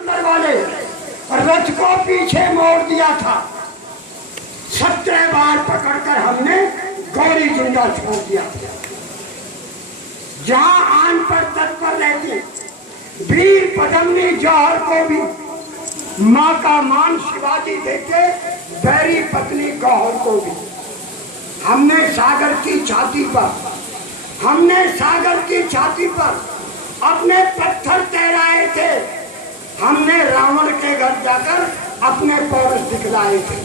अंदर वाले रथ को पीछे मोड़ दिया था। 17 बार पकड़कर हमने गौरी जिंदा छोड़ दिया। जहां आन पर तत्पर रहती वीर पदमनी जौहर को भी मां का मान शिवाजी देते, बैरी पत्नी गौहर को भी। हमने सागर की छाती पर अपने पत्थर तैराए थे। हमने रावण के घर जाकर अपने पौरुष दिखलाए थे।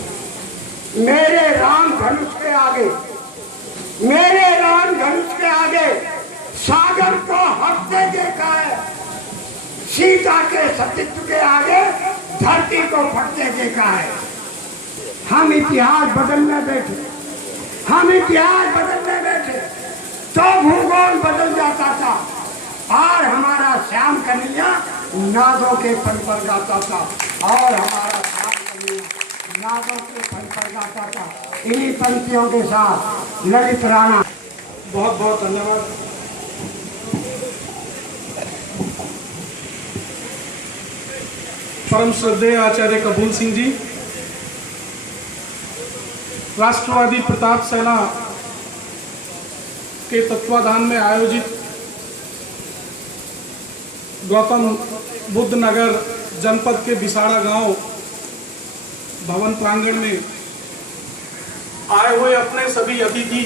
मेरे राम धनुष के आगे सागर को हटते देखा है। सीता के सतीत्व के आगे धरती को फटते देखा है। हम इतिहास बदलने बैठे तो भूगोल बदल जाता था और हमारा श्याम कन्हैया नागों के फन पर गाता था इन्हीं पंक्तियों के साथ ललित राणा। बहुत बहुत धन्यवाद। परम श्रद्धेय आचार्य कपूर सिंह जी, राष्ट्रवादी प्रताप सेना के तत्वाधान में आयोजित गौतम बुद्ध नगर जनपद के बिसाड़ा गांव भवन प्रांगण में आए हुए अपने सभी अतिथि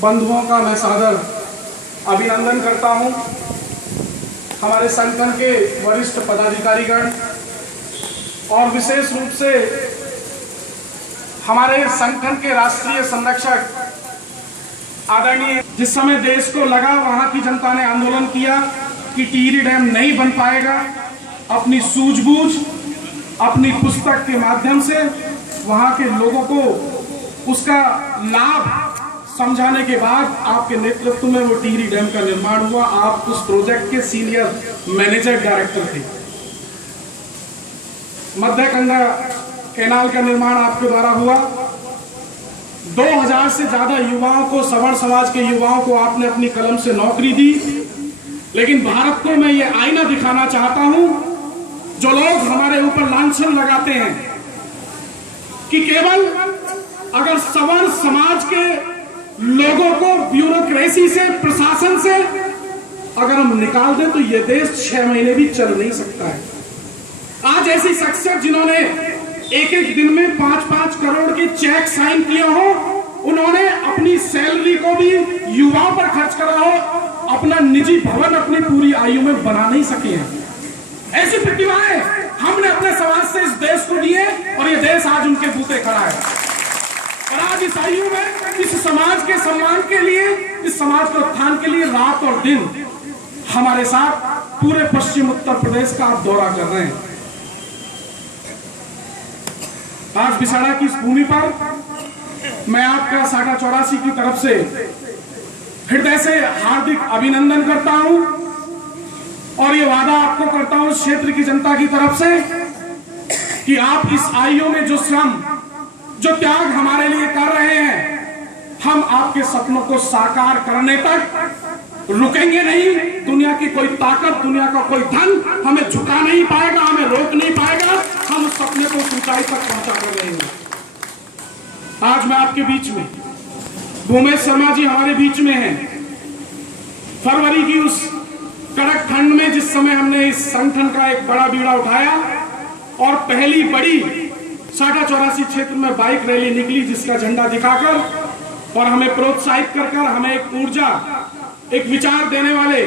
बंधुओं का मैं सादर अभिनंदन करता हूं। हमारे संगठन के वरिष्ठ पदाधिकारीगण और विशेष रूप से हमारे संगठन के राष्ट्रीय संरक्षक आदरणीय, जिस समय देश को लगा वहां की जनता ने आंदोलन किया कि टिहरी डैम नहीं बन पाएगा, अपनी सूझबूझ अपनी पुस्तक के माध्यम से वहां के लोगों को उसका लाभ समझाने के बाद आपके नेतृत्व में वो टिहरी डैम का निर्माण हुआ। आप उस प्रोजेक्ट के सीनियर मैनेजर डायरेक्टर थे। मध्य गंगा कैनाल का निर्माण आपके द्वारा हुआ। 2000 से ज्यादा युवाओं को, सवर्ण समाज के युवाओं को आपने अपनी कलम से नौकरी दी। लेकिन भारत को मैं ये आईना दिखाना चाहता हूं, जो लोग हमारे ऊपर लांछन लगाते हैं कि केवल अगर सवर्ण समाज के लोगों को ब्यूरोक्रेसी से, प्रशासन से अगर हम निकाल दें तो यह देश 6 महीने भी चल नहीं सकता है। आज ऐसी शख्सियत जिन्होंने एक दिन में 5-5 करोड़ के चेक साइन किए हो, उन्होंने अपनी सैलरी को भी युवाओं पर खर्च करा हो, अपना निजी भवन अपनी पूरी आयु में बना नहीं सके हैं। ऐसी प्रतिभाएं हमने अपने समाज से इस देश को दिए और ये देश आज उनके बूते खड़ा है। और आज इस आयु में इस समाज के सम्मान के लिए, इस समाज के उत्थान के लिए रात और दिन हमारे साथ पूरे पश्चिम उत्तर प्रदेश का आप दौरा कर रहे हैं। आज बिसाड़ा की इस भूमि पर मैं आपका सागा 84 की तरफ से हृदय से हार्दिक अभिनंदन करता हूं और ये वादा आपको करता हूं क्षेत्र की जनता की तरफ से कि आप इस आयु में जो श्रम, जो त्याग हमारे लिए कर रहे हैं, हम आपके सपनों को साकार करने तक रुकेंगे नहीं। दुनिया की कोई ताकत, दुनिया का कोई धन हमें झुका नहीं पाएगा, हमें रोक नहीं पाएगा। हम उस सपने को ऊंचाई तक पहुंचा कर रहेंगे। आज मैं आपके बीच में, भूमेश शर्मा जी हमारे बीच में हैं। फरवरी की उस कड़क ठंड में जिस समय हमने इस संगठन का एक बड़ा बीड़ा उठाया और पहली बड़ी सागा 84 क्षेत्र में बाइक रैली निकली, जिसका झंडा दिखाकर और हमें प्रोत्साहित कर हमें एक ऊर्जा, एक विचार देने वाले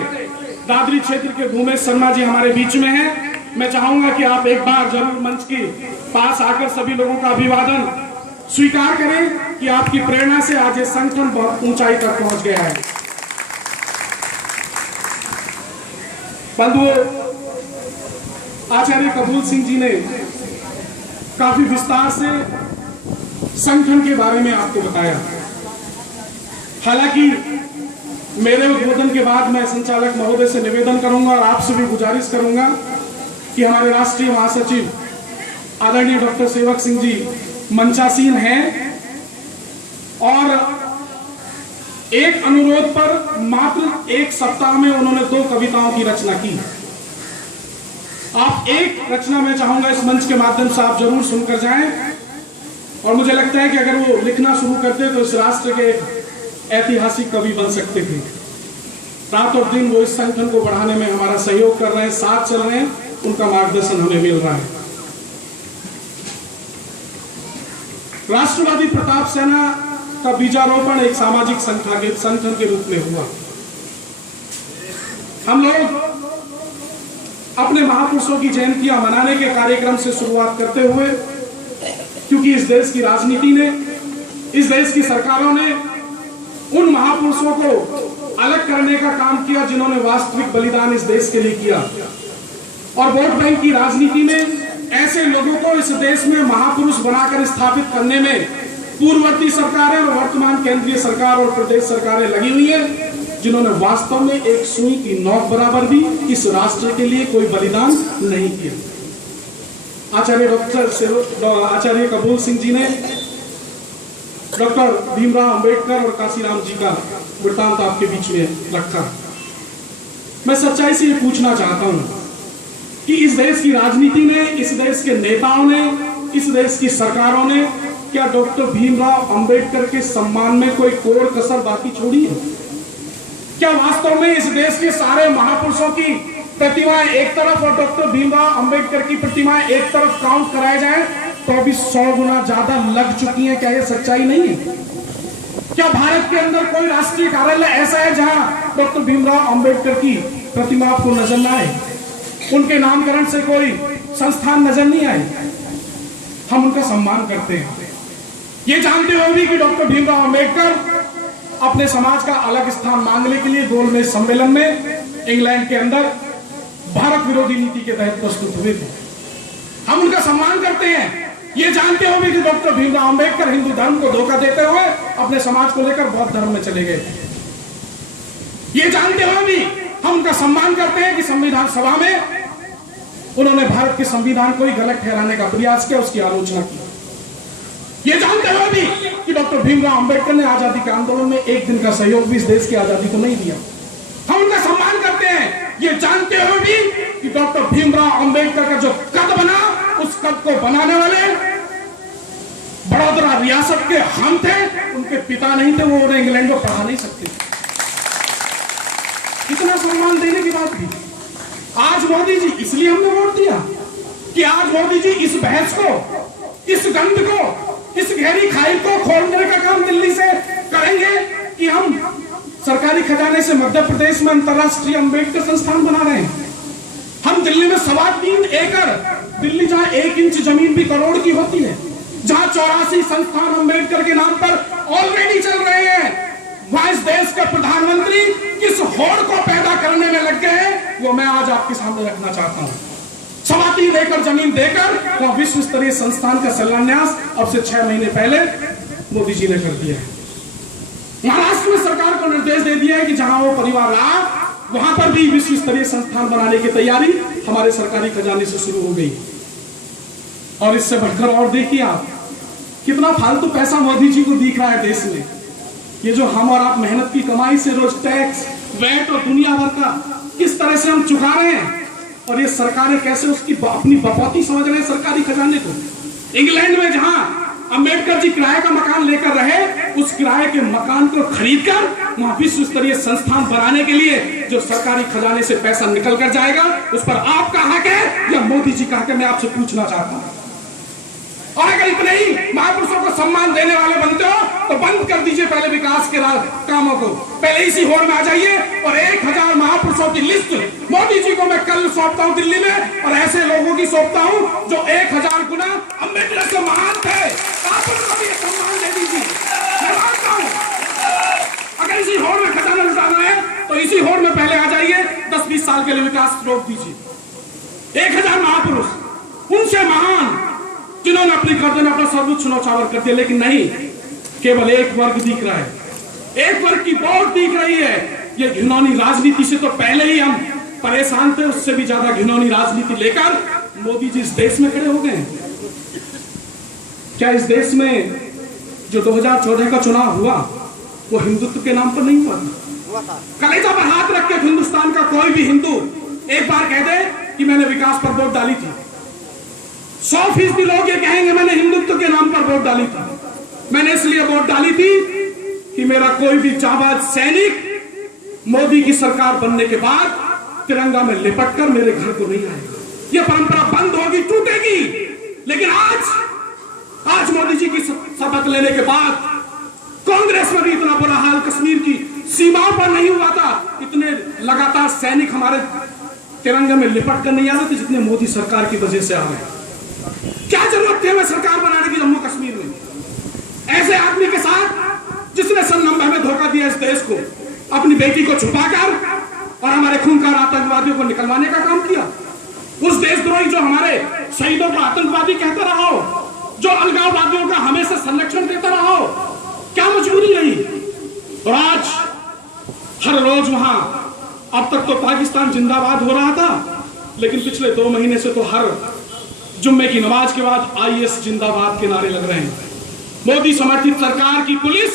दादरी क्षेत्र के भूमेश शर्मा जी हमारे बीच में हैं। मैं चाहूंगा कि आप एक बार जरूर मंच के पास आकर सभी लोगों का अभिवादन स्वीकार करें कि आपकी प्रेरणा से आज ये संगठन बहुत ऊंचाई तक पहुंच गया है। बंधुओं, आचार्य कपूर सिंह जी ने काफी विस्तार से संगठन के बारे में आपको बताया। हालांकि मेरे उद्बोधन के बाद मैं संचालक महोदय से निवेदन करूंगा और आपसे भी गुजारिश करूंगा कि हमारे राष्ट्रीय महासचिव आदरणीय डॉक्टर सेवक सिंह जी मंचासीन हैं और एक अनुरोध पर मात्र 1 सप्ताह में उन्होंने 2 कविताओं की रचना की। आप एक रचना मैं चाहूंगा इस मंच के माध्यम से आप जरूर सुनकर जाएं, और मुझे लगता है कि अगर वो लिखना शुरू करते तो इस राष्ट्र के ऐतिहासिक कवि बन सकते थे। रात और दिन वो इस संगठन को बढ़ाने में हमारा सहयोग कर रहे हैं, साथ चल रहे हैं, उनका मार्गदर्शन हमें मिल रहा है। राष्ट्रवादी प्रताप सेना का बीजारोपण एक सामाजिक संगठन के रूप में हुआ। हम लोग अपने महापुरुषों की जयंतियां मनाने के कार्यक्रम से शुरुआत करते हुए, क्योंकि इस देश की राजनीति ने, इस देश की सरकारों ने उन महापुरुषों को अलग करने का काम किया जिन्होंने वास्तविक बलिदान इस देश के लिए किया, और वोट बैंक की राजनीति में ऐसे लोगों को इस देश में महापुरुष बनाकर स्थापित करने में पूर्ववर्ती सरकारें और वर्तमान केंद्रीय सरकार और प्रदेश सरकारें लगी हुई है, जिन्होंने वास्तव में एक सुई की नोक बराबर भी इस राष्ट्र के लिए कोई बलिदान नहीं किया। आचार्य कपूर सिंह जी ने डॉक्टर भीमराव अंबेडकर और काशीराम जी का वृत्तांत आपके बीच में रखा। मैं सच्चाई से ये पूछना चाहता हूं कि इस देश की राजनीति ने, इस देश के नेताओं ने, इस देश की सरकारों ने क्या डॉक्टर भीमराव अंबेडकर के सम्मान में कोई कोर कसर बाकी छोड़ी है? क्या वास्तव में इस देश के सारे महापुरुषों की प्रतिमाएं एक तरफ और डॉक्टर भीमराव अंबेडकर की प्रतिमाएं एक तरफ काउंट कराए जाएं तो भी 100 गुना ज्यादा लग चुकी हैं? क्या यह सच्चाई नहीं है? क्या भारत के अंदर कोई राष्ट्रीय कार्यालय ऐसा है जहां डॉक्टर भीमराव अंबेडकर की प्रतिमा आपको नजर न आए, उनके नामकरण से कोई संस्थान नजर नहीं आए? हम उनका सम्मान करते हैं, ये जानते हुए भी कि डॉक्टर भीमराव अंबेडकर अपने समाज का अलग स्थान मांगने के लिए गोलमेज सम्मेलन में इंग्लैंड के अंदर भारत विरोधी नीति के तहत प्रस्तुत हुए थे। हम उनका सम्मान करते हैं, ये जानते हुए भी कि डॉक्टर भीमराव अंबेडकर हिंदू धर्म को धोखा देते हुए अपने समाज को लेकर बौद्ध धर्म में चले गए। ये जानते हुए भी हम उनका सम्मान करते हैं कि संविधान सभा में उन्होंने भारत के संविधान को ही गलत ठहराने का प्रयास किया, उसकी आलोचना की। ये जानते हुए भी कि डॉक्टर भीमराव अंबेडकर ने आजादी के आंदोलन में एक दिन का सहयोग भी इस देश की आजादी को नहीं दिया। हम उनका सम्मान करते हैं, ये जानते हुए भी कि डॉक्टर भीमराव अंबेडकर का जो कद बना, उस कद को बनाने वाले बड़ौदा रियासत के हम थे, उनके पिता नहीं थे, वो उन्हें इंग्लैंड में पढ़ा नहीं सकते। इतना सम्मान देने के बाद भी आज मोदी जी, इसलिए हमने वोट दिया कि आज मोदी जी इस बहस को, इस गंध को, इस गहरी खाई को खोलने का काम दिल्ली से करेंगे कि हम सरकारी खजाने से मध्य प्रदेश में अंतरराष्ट्रीय अंबेडकर संस्थान बना रहे हैं। हम दिल्ली में 3.25 एकड़, दिल्ली जहां 1 इंच जमीन भी करोड़ की होती है, जहां 84 संस्थान अंबेडकर के नाम पर ऑलरेडी चल रहे हैं, वहां इस देश के प्रधानमंत्री किस होड़ को पैदा करने में लग गए हैं, वो मैं आज आपके सामने रखना चाहता हूं। 3.25 एकड़ जमीन देकर वहां विश्व स्तरीय संस्थान का शिलान्यास अब से 6 महीने पहले मोदी जी ने कर दिया है। महाराष्ट्र में सरकार को निर्देश दे दिया है कि जहां वो परिवार रहा, वहां पर भी विश्व स्तरीय संस्थान बनाने की तैयारी हमारे सरकारी खजाने से शुरू हो गई। और इससे बढ़कर और देखिए आप, कितना फालतू पैसा मोदी जी को दिख रहा है देश में। ये जो हम और आप मेहनत की कमाई से रोज टैक्स, वैट और दुनिया भर का किस तरह से हम चुका रहे हैं, और ये सरकारें कैसे उसकी अपनी बपौती समझ रहे हैं सरकारी खजाने को। इंग्लैंड में जहां अंबेडकर जी किराए का मकान लेकर रहे, उस किराए के मकान को खरीदकर वहां विश्व स्तरीय संस्थान बनाने के लिए जो सरकारी खजाने से पैसा निकल कर जाएगा, उस पर आपका हक है या मोदी जी का हक है? मैं आपसे पूछना चाहता हूं। और अगर इतने ही महापुरुषों को सम्मान देने वाले बनते हो तो बंद कर दीजिए पहले विकास के कामों को, पहले इसी होड़ में आ जाइए और 1000 महापुरुषों की लिस्ट मोदी जी को मैं कल सौंपता हूं दिल्ली में, और ऐसे लोगों की सौंपता हूं जो 1000 गुना अम्बेडकर से महान थे। आप उनको भी सम्मान दे दीजिए। मैं मानता हूं अगर इसी होड़ में खजाना लुटाना है तो इसी होड़ में पहले आ जाइए, 10-20 साल के लिए विकास रोक दीजिए। 1000 महापुरुष उनसे महान जिन्होंने अपनी गर्दन अपना सर्वोच्च न्यौछावर कर दिया, लेकिन नहीं, केवल एक वर्ग दिख रहा है, एक वर्ग की वोट दिख रही है। ये घिनौनी राजनीति से तो पहले ही हम परेशान थे, उससे भी ज्यादा घिनौनी राजनीति लेकर मोदी जी इस देश में खड़े हो गए। क्या इस देश में जो 2014 का चुनाव हुआ वो हिंदुत्व के नाम पर नहीं हुआ? कलेजा पर हाथ रख के हिंदुस्तान का कोई भी हिंदू एक बार कह दे कि मैंने विकास पर वोट डाली थी। 100% लोग ये कहेंगे मैंने हिंदुत्व के नाम पर वोट डाली थी। मैंने इसलिए वोट डाली थी कि मेरा कोई भी जाबाज सैनिक मोदी की सरकार बनने के बाद तिरंगा में लिपट कर मेरे घर को नहीं आएगा। यह परंपरा बंद होगी, टूटेगी। लेकिन आज मोदी जी की शपथ लेने के बाद कांग्रेस में भी इतना बुरा हाल कश्मीर की सीमाओं पर नहीं हुआ था। इतने लगातार सैनिक हमारे तिरंगे में लिपट कर नहीं आ रहे थे जितने मोदी सरकार की वजह से आ रहे हैं। क्या जरूरत थी हमें सरकार बनाने की जम्मू कश्मीर में, ऐसे आदमी के साथ जिसने सन 90 में धोखा दिया इस देश को, अपनी बेटी को छुपाकर और हमारे खूंखार आतंकवादियों को निकलवाने का काम किया। उस देशद्रोही जो हमारे शहीदों को आतंकवादी कहता रहा हो, जो अलगाववादियों का हमेशा संरक्षण देता रहा हो, क्या मजबूरी रही। और आज हर रोज वहां, अब तक तो पाकिस्तान जिंदाबाद हो रहा था, लेकिन पिछले 2 महीने से तो हर जुम्मे की नमाज के बाद IS जिंदाबाद के नारे लग रहे हैं। मोदी समर्थित सरकार की पुलिस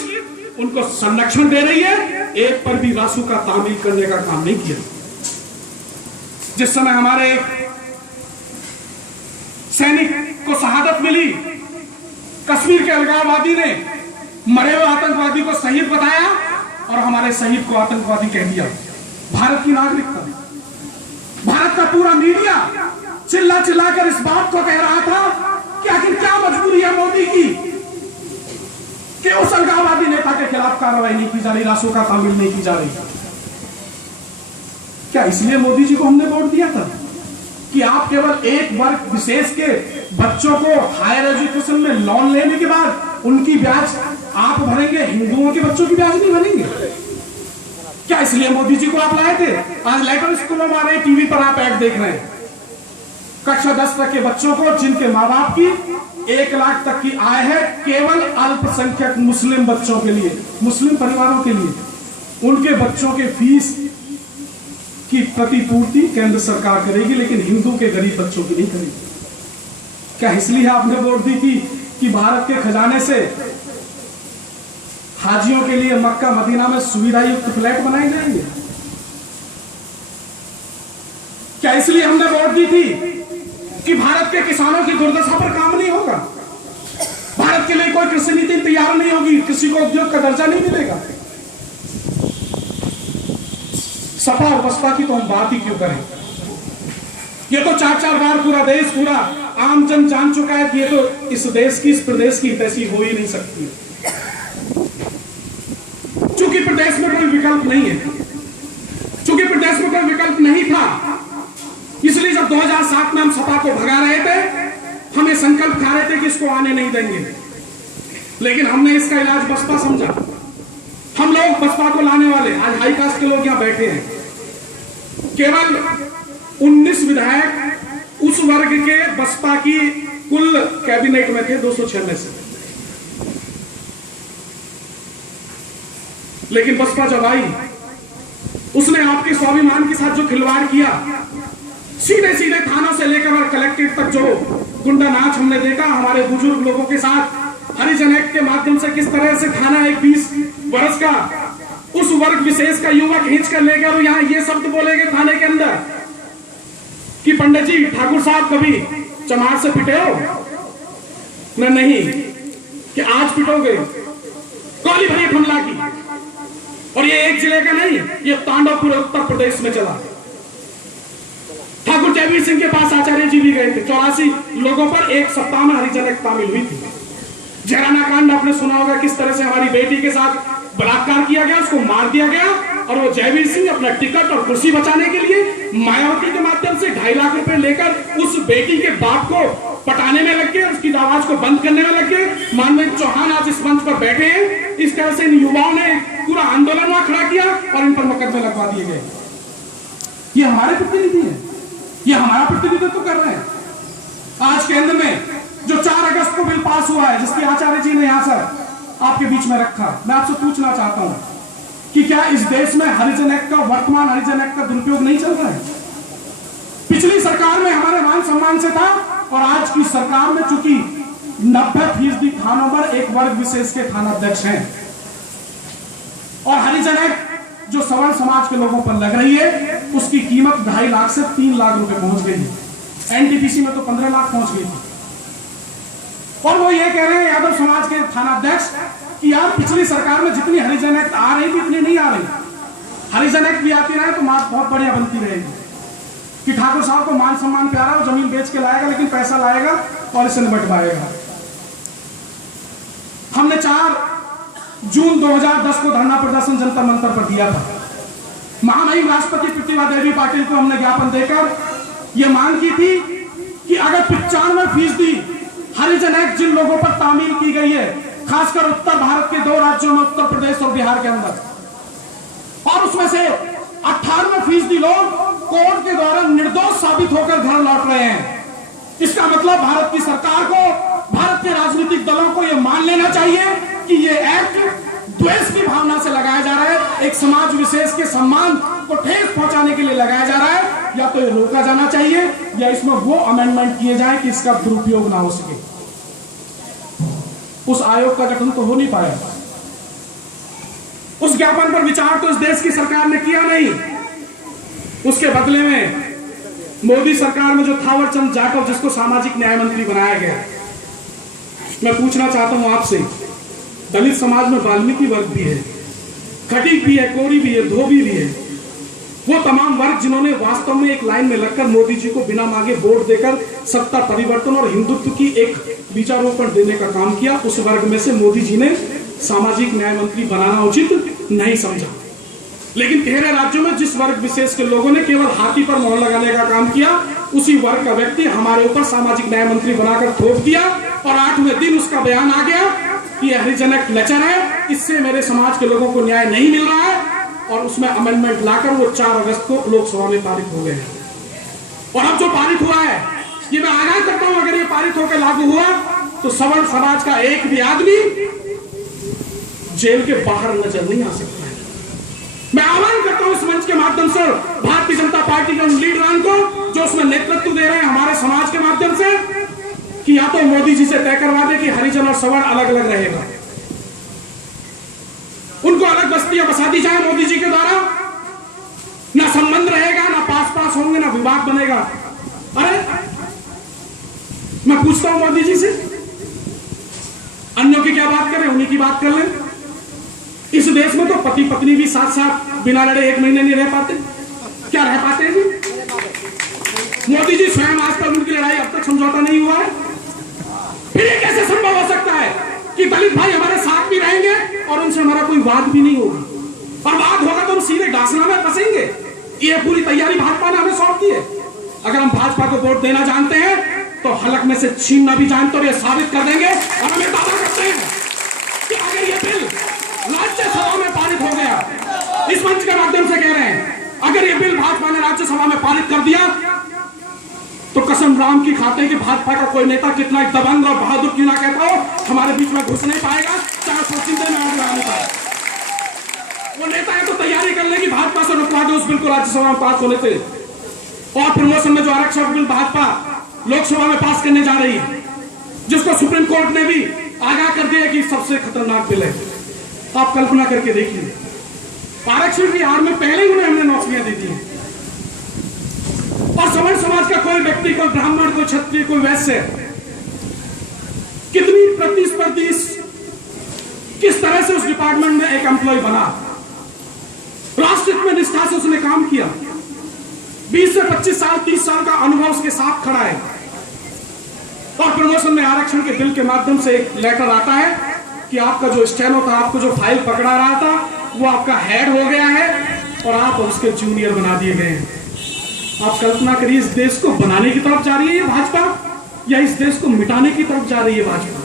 उनको संरक्षण दे रही है, एक पर भी रासू का तामील करने का काम नहीं किया। जिस समय हमारे सैनिक को शहादत मिली, कश्मीर के अलगाववादी ने मरे हुए आतंकवादी को शहीद बताया और हमारे शहीद को आतंकवादी कह दिया। भारत की नागरिकता, भारत का पूरा मीडिया चिल्ला चिल्लाकर इस बात को कह रहा था कि आखिर क्या मजबूरी है मोदी की कि उस अलगाववादी नेता के खिलाफ कार्रवाई नहीं की जा रही, रासू का तामील नहीं की जा रही। क्या इसलिए मोदी जी को हमने वोट दिया था कि आप केवल एक वर्ग विशेष के बच्चों को हायर एजुकेशन में लोन लेने के बाद उनकी ब्याज आप भरेंगे, हिंदुओं के बच्चों की ब्याज नहीं भरेंगे? क्या इसलिए मोदी जी को आप लाए थे? आज लेटर स्कूलों में आ रहे, टीवी पर आप ऐड देख रहे हैं, कक्षा 10 तक के बच्चों को जिनके माँ बाप की 1 लाख तक की आय है, केवल अल्पसंख्यक मुस्लिम बच्चों के लिए, मुस्लिम परिवारों के लिए, उनके बच्चों के फीस की प्रतिपूर्ति केंद्र सरकार करेगी, लेकिन हिंदू के गरीब बच्चों की नहीं करेगी। क्या इसलिए आपने वोट दी थी कि भारत के खजाने से हाजियों के लिए मक्का मदीना में सुविधा युक्त फ्लैट बनाए जाएंगे? क्या इसलिए हमने वोट दी थी कि भारत के किसानों की दुर्दशा पर काम नहीं होगा, भारत के लिए कोई कृषि नीति तैयार नहीं होगी, कृषि को उद्योग का दर्जा नहीं मिलेगा? सपा और बसपा की तो हम बात ही क्यों करें? ये तो 4-4 बार पूरा देश, पूरा आम जन जान चुका है कि ये तो इस देश की, इस प्रदेश की हितैषी हो ही नहीं सकती। चूंकि प्रदेश में कोई विकल्प नहीं है, चूंकि प्रदेश में कोई विकल्प नहीं था, इसलिए जब 2007 में हम सपा को भगा रहे थे, हमें संकल्प खा रहे थे कि इसको आने नहीं देंगे, लेकिन हमने इसका इलाज बसपा समझा। हम लोग बसपा को लाने वाले, आज हाई कास्ट के लोग यहां बैठे हैं, केवल 19 विधायक उस वर्ग के बसपा की कुल कैबिनेट में थे 206 में से, लेकिन बसपा जब आई उसने आपके स्वाभिमान के साथ जो खिलवाड़ किया, सीधे सीधे थानों से लेकर और कलेक्ट्रेट तक जो गुंडा नाच हमने देखा, हमारे बुजुर्ग लोगों के साथ हरिजन एक्ट के माध्यम से किस तरह से थाना एक 20 वर्ष का उस वर्ग विशेष का युवक खींच कर ले गया और यहां ये शब्द बोलेंगे थाने के अंदर कि पंडित जी ठाकुर साहब कभी चमार से पिटे हो? नहीं, कि आज पिटोगे। गोली भरी हमला की, और ये एक जिले का नहीं, ये तांडव पूरे उत्तर प्रदेश में चला। ठाकुर जयवीर सिंह के पास आचार्य जी भी गए थे, 84 लोगों पर एक सप्ताह में हरिजन एक्ट तामील हुई थी। जराना कांड आपने सुना होगा, किस तरह से हमारी बेटी के साथ बलात्कार किया गया, उसको मार दिया गया, और वो जयवीर सिंह अपना टिकट और कुर्सी बचाने के लिए मायावती के माध्यम से 2.5 लाख रुपए लेकर उस बेटी के बाप को पटाने में लग गए, उसकी आवाज को बंद करने में लग गए। मानवेंद्र चौहान आज इस मंच पर बैठे हैं, इस तरह से इन युवाओं ने पूरा आंदोलन वहां खड़ा किया और इन पर मुकदमे लगवा दिए गए। ये हमारे प्रतिनिधि हैं, ये हमारा प्रतिनिधित्व कर रहे हैं। आज केंद्र में जो 4 अगस्त को बिल पास हुआ है, जिसकी आचार्य जी ने यहां सर आपके बीच में रखा, मैं आपसे पूछना चाहता हूं कि क्या इस देश में हरिजन एक्ट का, वर्तमान हरिजन एक्ट का दुरुपयोग नहीं चल रहा है? पिछली सरकार में हमारे मान सम्मान से था, और आज की सरकार में चूंकि 90% थानों पर एक वर्ग विशेष के थानाध्यक्ष हैं, और हरिजन एक्ट जो सवर्ण समाज के लोगों पर लग रही है उसकी कीमत 2.5 लाख से 3 लाख रुपए पहुंच गई है। एनटीपीसी में तो 15 लाख पहुंच गई थी। और वो ये कह रहे हैं यादव समाज के थानाध्यक्ष कि यार पिछली सरकार में जितनी हरिजन एक्ट आ रही थी इतनी नहीं आ रही, हरिजन एक्ट भी आती रहे तो बात बहुत बढ़िया बनती रहेगी कि ठाकुर साहब को मान सम्मान प्यारा, वो जमीन बेच के लाएगा लेकिन पैसा लाएगा और इसे बंटवाएगा। हमने 4 जून 2010 को धरना प्रदर्शन जनता मंत्र पर दिया था। महामहिम राष्ट्रपति प्रतिभा देवी पाटिल को हमने ज्ञापन देकर यह मांग की थी कि अगर 95% हरिजन एक्ट जिन लोगों पर तामील की गई है, खासकर उत्तर भारत के 2 राज्यों में उत्तर प्रदेश और बिहार के अंदर, और उसमें से 98% लोग कोर्ट के द्वारा निर्दोष साबित होकर घर लौट रहे हैं, इसका मतलब भारत की सरकार को, भारत के राजनीतिक दलों को यह मान लेना चाहिए कि यह एक्ट द्वेष की भावना से लगाया जा रहा है, एक समाज विशेष के सम्मान को ठेस पहुंचाने के लिए लगाया जा रहा है। या तो ये रोका जाना चाहिए या इसमें वो अमेंडमेंट किए जाए कि इसका दुरुपयोग ना हो सके। उस आयोग का गठन तो हो नहीं पाया। उस ज्ञापन पर विचार तो इस देश की सरकार ने किया नहीं। उसके बदले में मोदी सरकार में जो थावर चंद जाटव, जिसको सामाजिक न्याय मंत्री बनाया गया, मैं पूछना चाहता हूं आपसे, दलित समाज में वाल्मीकि वर्ग भी है, खटीक भी है, कोरी भी है, धोबी भी है, वो तमाम वर्ग जिन्होंने वास्तव में एक लाइन में लगकर मोदी जी को बिना मांगे वोट देकर सत्ता परिवर्तन और हिंदुत्व की एक बीजारोपण देने का काम किया, उस वर्ग में से मोदी जी ने सामाजिक न्याय मंत्री बनाना उचित नहीं समझा। लेकिन 13 राज्यों में जिस वर्ग विशेष के लोगों ने केवल हाथी पर मोहर लगाने का काम किया, उसी वर्ग का व्यक्ति हमारे ऊपर सामाजिक न्याय मंत्री बनाकर थोप दिया और 8वें दिन उसका बयान आ गया कि यह हरिजन एक्ट लचर है, इससे मेरे समाज के लोगों को न्याय नहीं मिल रहा है, और उसमें अमेंडमेंट लाकर वो 4 अगस्त को लोकसभा में पारित हो गए। और अब जो पारित हुआ है, ये मैं आगाह करता हूं, अगर ये पारित होकर लागू हुआ तो सवर्ण समाज का एक भी आदमी जेल के बाहर नजर नहीं आ सकता है। मैं आह्वान करता हूं इस मंच के माध्यम से भारतीय जनता पार्टी के उन लीडरान को जो उसमें नेतृत्व दे रहे हैं हमारे समाज के माध्यम से, कि या तो मोदी जी से तय करवा दे कि हरिजन और सवर्ण अलग अलग रहेगा, उनको अलग बस्तियां बसा दी जाए मोदी जी के द्वारा, ना संबंध रहेगा, ना पास होंगे, ना विवाद बनेगा। अरे मैं पूछता हूं मोदी जी से, अन्यों की क्या बात करें, उन्हीं की बात कर लें। इस देश में तो पति पत्नी भी साथ साथ बिना लड़े 1 महीने नहीं रह पाते, क्या रह पाते हैं जी? मोदी जी स्वयं आज तक उनकी लड़ाई अब तक समझौता नहीं हुआ है। फिर ये कैसे संभव हो सकता है कि दलित भाई हमारे साथ भी रहेंगे और उनसे हमारा कोई वाद भी नहीं होगा, और वाद होगा तो हम सीधे डासना में फंसेंगे? ये पूरी तैयारी भाजपा ने हमें सौंप दी है। अगर हम भाजपा को वोट देना जानते हैं तो हलक में से छीनना भी जानते और ये साबित कर देंगे। और हमें दावा करते हैं कि अगर ये बिल राज्यसभा में पारित हो गया, इस मंच के माध्यम से कह रहे हैं, अगर ये बिल भाजपा ने राज्यसभा में पारित कर दिया तो कसम राम की खाते कि भाजपा का कोई नेता कितना दबंग और बहादुर क्यों ना कहता हो, हमारे बीच में घुस नहीं पाएगा, चाहे सोचिंदे में आगे आने पाए। वो नेता है तो तैयारी कर लेगी भाजपा से रुकवा दे उस बिल को राज्यसभा में पास होने से। और प्रमोशन में जो आरक्षण बिल भाजपा लोकसभा में पास करने जा रही है, जिसको सुप्रीम कोर्ट ने भी आगाह कर दिया कि सबसे खतरनाक बिल है, आप कल्पना करके देखिए। आरक्षण की हार में पहले ही हमने नौकरियां दे दी है, और सवर्ण समाज का कोई व्यक्ति, कोई ब्राह्मण, कोई क्षत्रिय, कोई वैश्य, कितनी प्रतिस्पर्धी, किस तरह से उस डिपार्टमेंट में एक एम्प्लॉय बना, राष्ट्रहित में निष्ठा से उसने काम किया, 20 से 25 साल 30 साल का अनुभव उसके साथ खड़ा है, और प्रमोशन में आरक्षण के बिल के माध्यम से एक लेटर आता है कि आपका जो स्टेनो था, आपको जो फाइल पकड़ा रहा था, वो आपका हेड हो गया है और आप उसके जूनियर बना दिए गए हैं। आप कल्पना करिए, इस देश को बनाने की तरफ जा रही है ये भाजपा या इस देश को मिटाने की तरफ जा रही है भाजपा?